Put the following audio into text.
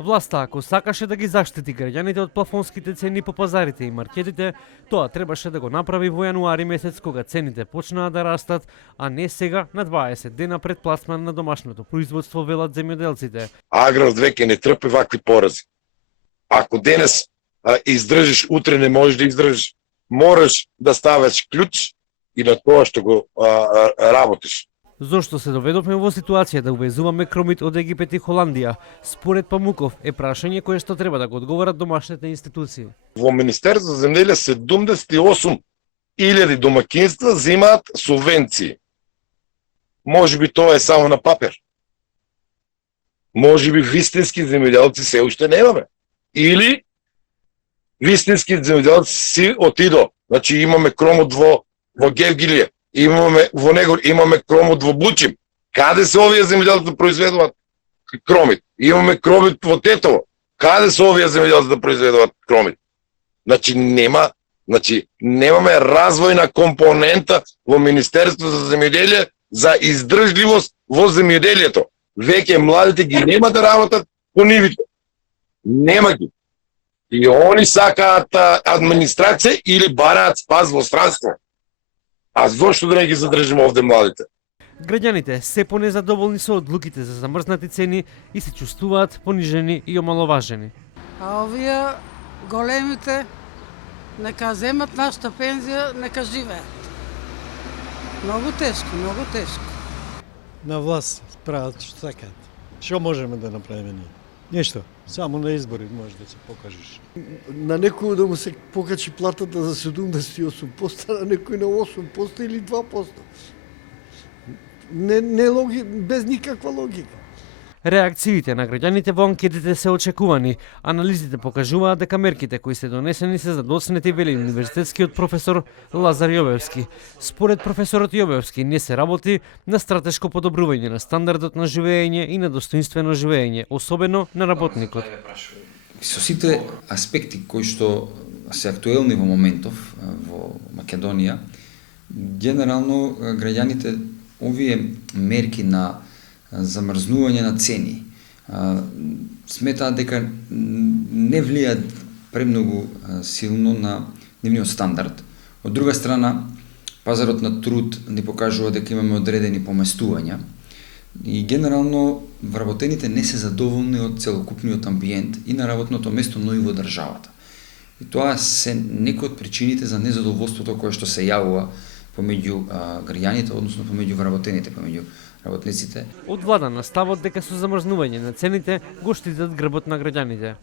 Власта, ако сакаше да ги заштити граѓаните од плафонските цени по пазарите и маркетите, тоа требаше да го направи во јануари месец кога цените почнаа да растат, а не сега на 20 дена пред пласман на домашното производство, велат земјоделците. Аграрот веќе не трпи вакви порази. Ако денес издржиш, утре не можеш да издржиш. Мораш да ставаш клjuč и на тоа што го работиш. Зошто се доведовме во ситуација да увезуваме кромит од Египет и Холандија? Според Памуков е прашање кое што треба да го одговорат домашните институции. Во Министерство за земјделие 78.000 домакинства земаат субвенции. Може би тоа е само на папер. Може би вистински земјоделци се уште немаме. Или вистински земјоделци си отидо. Значи имаме кромот во Гевгилија, имаме во него имаме кромот во Бучим. Каде се овие земјоделци да произведуваат кромит? Имаме кромит во Тетово. Каде се овие земјоделци да произведуваат кромит? Значи немаме развојна компонента во Министерството за земјоделие за издржливост во земјоделието. Веќе младите ги нема да работат по нивите. Нема ги. И они сакаат администрација или бараат спас во странство. А зошто да не ги задржиме овде младите? Граѓаните се понезадоволни со одлуките за замрзнати цени и се чувствуваат понижени и омаловажени. А овие големите нека земат нашата пензија, нека живеат. Многу тешко, многу тешко. На власт прават што сакаат. Што можеме да направиме ние? Ништо. Само на избори може да се покажеш. На некој да му се покачи платата за 78%, а на некој на 8% или 2%. Без никаква логика. Реакциите на граѓаните во анкетите се очекувани. Анализите покажуваат дека мерките кои се донесени се задоцнети, вели универзитетскиот професор Лазар Јовевски. Според професорот Јовевски не се работи на стратешко подобрување на стандардот на живење и на достоинствено живење, особено на работникот. Со сите аспекти кои што се актуелни во моментов во Македонија, генерално граѓаните овие мерки на замрзнување на цени сметаат дека не влијаат премногу силно на нивниот стандард. Од друга страна, пазарот на труд ни покажува дека имаме одредени поместувања и генерално вработените не се задоволни од целокупниот амбиент и на работното место, но и во државата. И тоа се некои од причините за незадоволството кое што се јавува помеѓу граѓаните, односно помеѓу вработените, помеѓу работниците. Од влада на ставот дека со замрзнување на цените го штитат грбот на граѓаните.